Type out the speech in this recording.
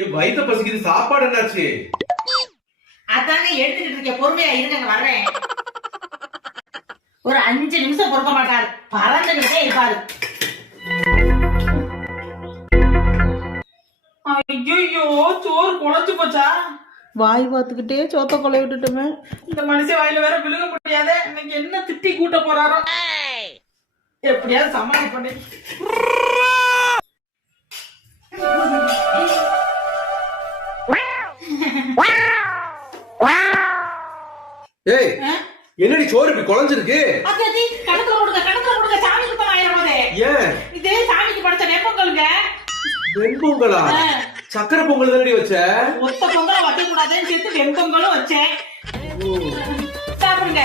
என் வயித்த பசிக்குது சாப்பாடு என்னாச்சு? அதாங்க எடுத்துக்கிட்டு இருக்க பொறுமையா இருங்க வர்றேன். ஒரு அஞ்சு நிமிஷம் பொறுக்க மாட்டாரு. பறந்துகிட்டே இருப்பாரு. ஐயோ சோறு குழஞ்சு போச்சா? வாய் பார்த்துக்கிட்டே சோத்த கொலை விட்டுட்டுமே. இந்த மனுஷன் வாயில வேற விழுக முடியாதே. இன்னைக்கு என்ன திட்டி கூட்ட போறாரோ? எப்படியாவது சமாளி பண்ணி. ஏய் என்னடி சோறு இப்படி குழஞ்சிருக்கு? அது கணக்குல கொடுங்க கணக்குல கொடுங்க சாமி சுத்தம் ஆயிரம் போதே ஏன்? இதே சாமிக்கு படைச்ச வெப்பங்களுங்க வெண்பொங்கலா சக்கரை பொங்கல் தானடி வச்ச? ஒத்த பொங்கலை வைக்க கூடாதுன்னு சேர்த்து வெண்பொங்கலும் வச்சேன். சாப்பிடுங்க.